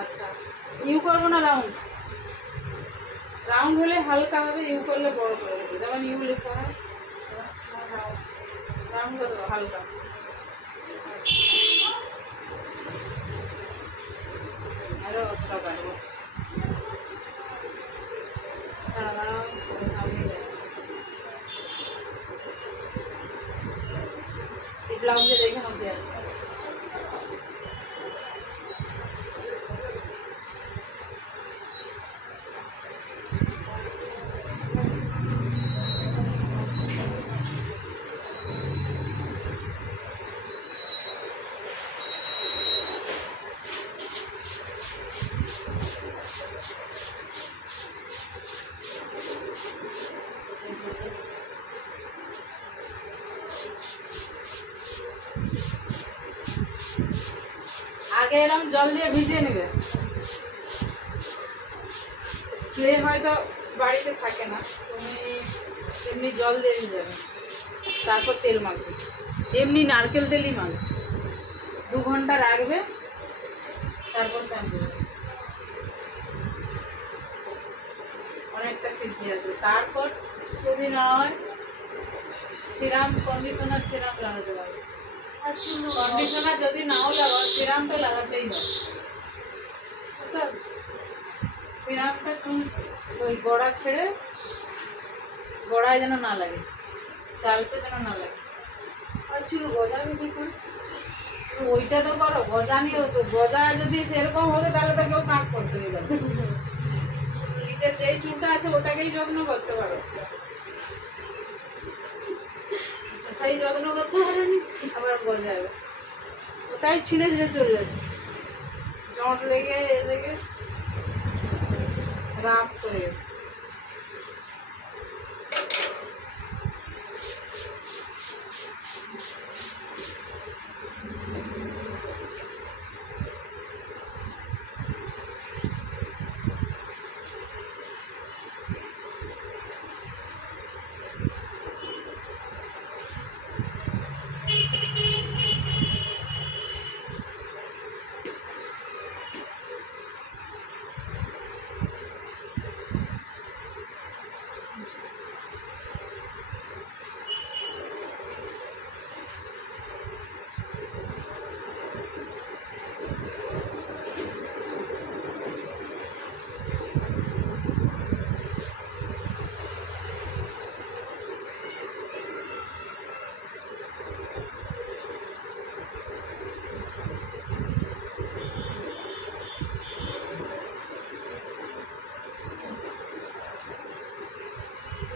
আচ্ছা, ইউ করবো না রাউন্ড? রাউন্ড হলে হালকা হবে, ইউ করলে বড় করে হবে, যেমন ইউ লেখা হয়। রাউন্ড করে দেবো হালকা। আরো অতটা কাটবো, সামনে এই ব্লাউজে দেখে মধ্যে আসবে। আগে এরকম জল দিয়ে ভিজিয়ে নেবে। স্প্রে হয়তো বাড়িতে থাকে না, তুমি এমনি জল দিয়ে ভিজাবে, তারপর তেল মাখবে, এমনি নারকেল তেলই মাখবে, 2 ঘন্টা রাখবে, তারপর শ্যাম্পু করবে, অনেকটা সিল্কি আসবে। তারপর যদি না হয় সিরাম, কন্ডিশনার সিরাম লাগাতে পারবে। কন্ডিশনার যদি নাও লাগাও, সিরামটা লাগাতেই হবে। সিরামটা চুল ওই গড়া ছেড়ে, গড়ায় যেন না লাগে, স্কাল্পে যেন না লাগে। আর চুল গজাবে কি করে? ওইটা তো করো, গজানিও তো, গজা যদি সেরকম হতো তাহলে তো কেউ নাক করতে গেল। নিজের যেই চুলটা আছে ওটাকেই যত্ন করতে পারো, ওটাই যত্ন করতে পারেনি আবার গজাবে, ওটাই ছিঁড়ে ছিঁড়ে চলে যাচ্ছে, জট লেগে লেগে রাপ করে গেছে।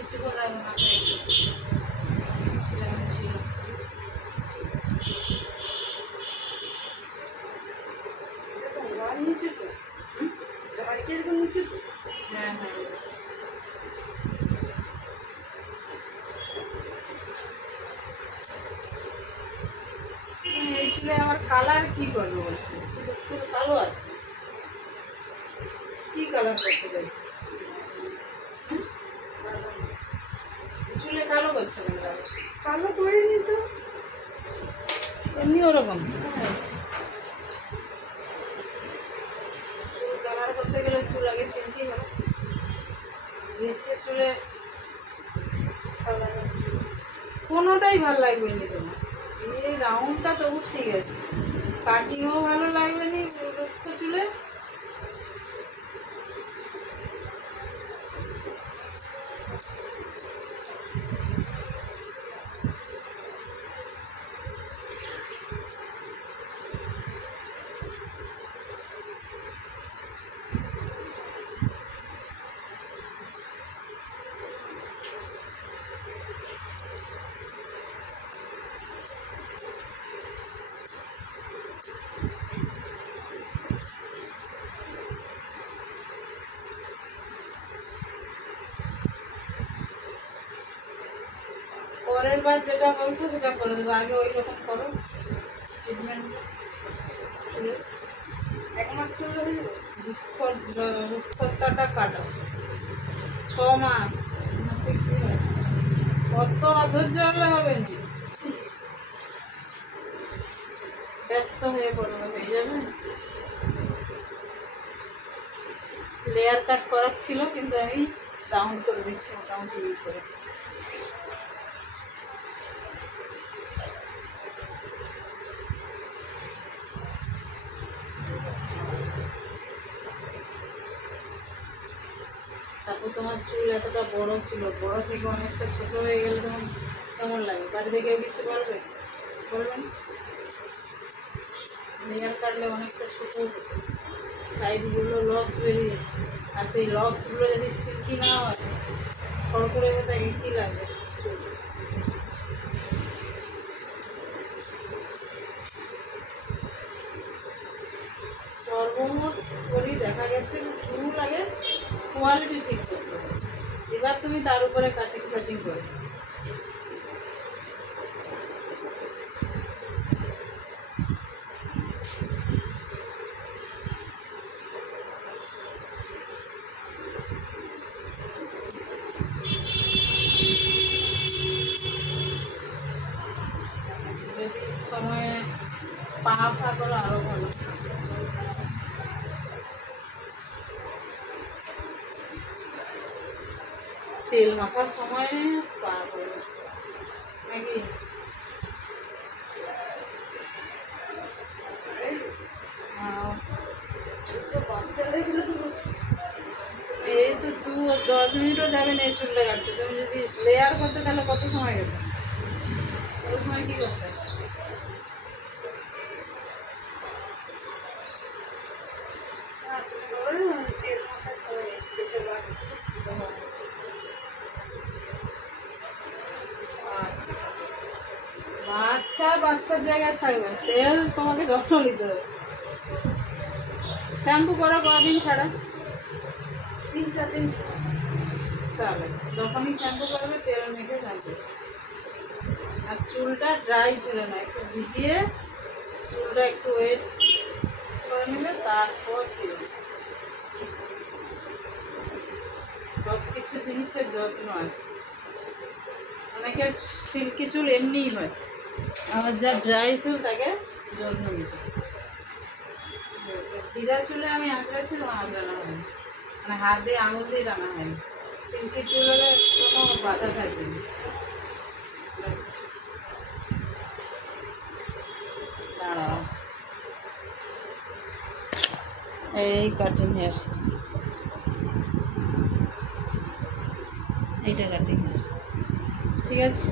কিছু করে মাথায় ছিল। হ্যাঁ হ্যাঁ, এই চুলে আমার কালার কি করবো বলছি? চুল কালো আছে, কি কালার করতে চাইছি? চুলে কালো করছে কেন? কালো করে নিত এমনি ওরকম। চুল কালার করতে গেলে চুল আগে সিল্কি হবে, যে চুলে কোনোটাই ভালো লাগবে না তোমার। এই রাউন্ডটা তবু ঠিক আছে, কাটিংও ভালো লাগবে না রুক্ষ চুলে। পরের বার যেটা বলছো সেটা করে দেবো, আগে ওই রকম করো ট্রিটমেন্ট। 1 মাস রুক্ষতাটা কাটো, 6 মাস, মাসে কি হয়? কত অধৈর্য হলে হবে না, ব্যস্ত হয়ে পড়বে, হয়ে যাবে। লেয়ার কাট করার ছিল, কিন্তু আমি রাউন্ড করে দিচ্ছি মোটামুটি ইয়ে করে। তারপর তোমার চুল এতটা বড় ছিল, বড় থেকে অনেকটা ছোট হয়ে গেলে তখন কেমন লাগে? বাড়িতে কেউ কিছু বলবে? বলবেন? লেয়ার কাটলে অনেকটা ছোট হতো, সাইডগুলো লক্স বেরিয়ে, আর সেই লক্সগুলো যদি সিল্কি না হয় খড়খড়ে মতো একই লাগবে চুল। সর্বমোট করি দেখা গেছে চুল আগে কোয়ালিটি ঠিক করতে হবে, এবার তুমি তার উপরে কাটিং সাটিং করো। যদি সময়ে স্পা ফা করো আরো ভালো। তেল মাখার সময় স্পা করবে নাকি? এই তো 10 মিনিটও যাবে না এই চুলটা কাটতে। তুমি যদি লেয়ার করতে তাহলে কত সময় গেল? ওই সময় কি করতে? বাচ্চা বাচ্চার জায়গায় থাকবে, তেল তোমাকে যত্ন নিতে হবে। শ্যাম্পু করো কদিন ছাড়া? 3-4 দিন। তাহলে যখনই শ্যাম্পু করবে তেল মেখে শ্যাম্পু। আর চুলটা ড্রাই ছিল না, একটু ভিজিয়ে চুলটা একটু ওয়েট করে নেবে, তারপর তেল। সব কিছু জিনিসের যত্ন আছে। অনেকের সিল্কি চুল এমনিই হয়, আমার যা ড্রাই চুল তাকে যত্ন নিতে। ভিজা চুলে আমি আঁচড়াচ্ছিলাম, আঁচড়ানো হয়নি, মানে হাত দিয়ে আঙুল দিয়ে টানা হয়নি। সিল্কি চুল হলে কোনো বাধা থাকবে না। দাঁড়াও, এই কাটিং হেয়ার, এইটা কাটিং হেয়ার, ঠিক আছে।